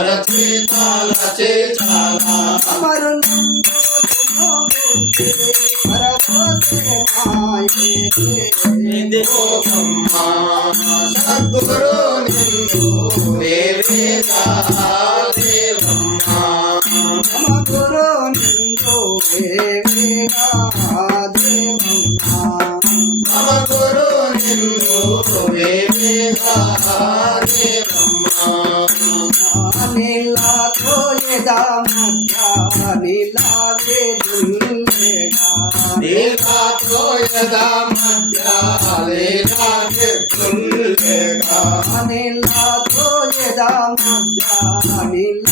తరచి తాలచే సద్గురు నిందు దేవమ్మ గురు నీలాతో యదా మధ్య నీలాగే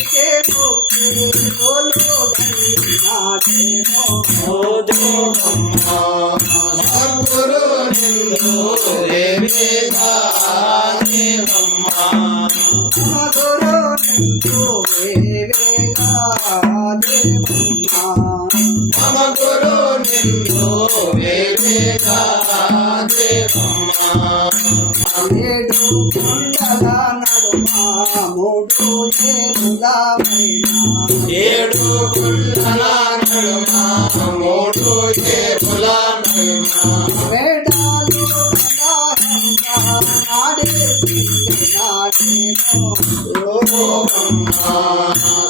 బోలాగే దేవమ్మ సద్గురు మధురో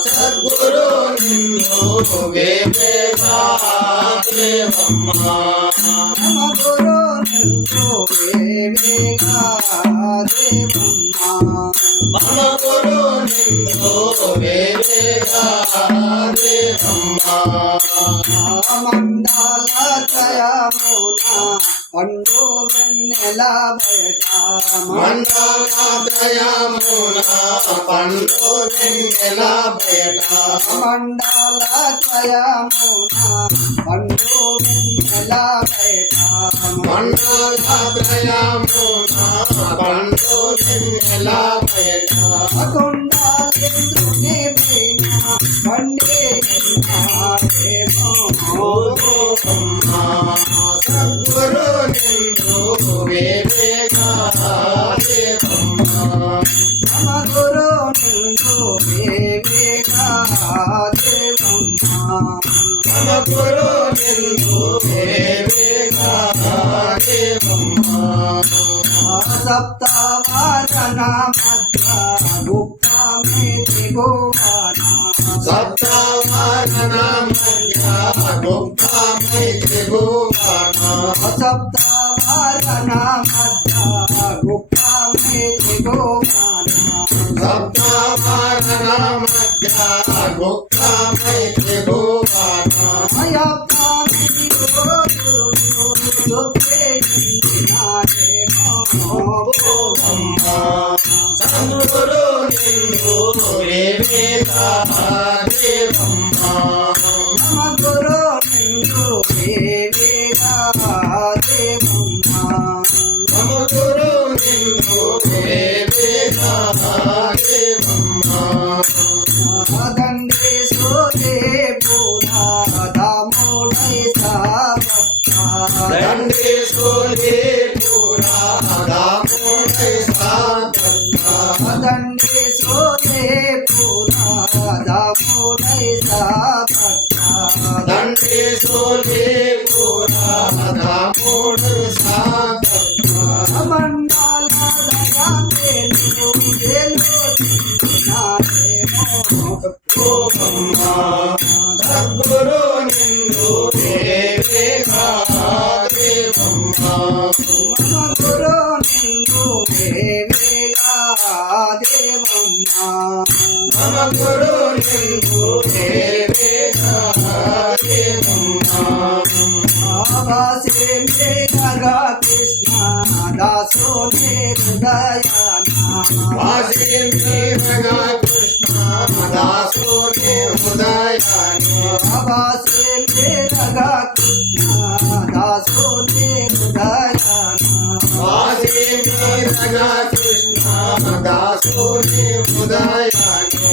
సద్గురు నిన్ను వేవేగా దేవమ్మ నమ గురు నిన్ను వేవేగా దేవమ్మ మమ గురు నిన్ను వేవేగా దేవమ్మ మండల త్రయమున పండు వెన్నెల బయట మండలాద్రయమున పండు వెన్నెల బయట మండల త్రయమున పండు వెన్నెల బయట మండలాద్రయమున పండు వెన్నెల బయట కుండాలి పైన పండే సద్గురు నిందు వేవేగా దేవమ్మ నమ గురు నిందు వేవేగా దేవమ్మ మమ గురు सप्तवर्णना मध्या गुप्ता मे त्रिभुवना सप्तवर्णना मध्या गुप्ता मे त्रिभुवना सप्तवर्णना मध्या गुप्ता मे त्रिभुवना सप्तवर्णना मध्या गुप्ता मे त्रिभुवना मया गुरु गुरु సద్గురు నిన్ను వేవేగా దేవమ్మ నమ గురు నిందు దేవమ్మ మమ నిన్ను దేవమ్మ దండే సోదే దండే సోలే పూరా దామోడే సాధక్క దండే సోదే పూరా దామోడై సాభక్త దండే సోలే పూరా దామోదయ కిన్నేమగా కృష్ణ దాసో హృదయాన్ని వాసేమేగా కృష్ణ దాసో హృదయాన్ని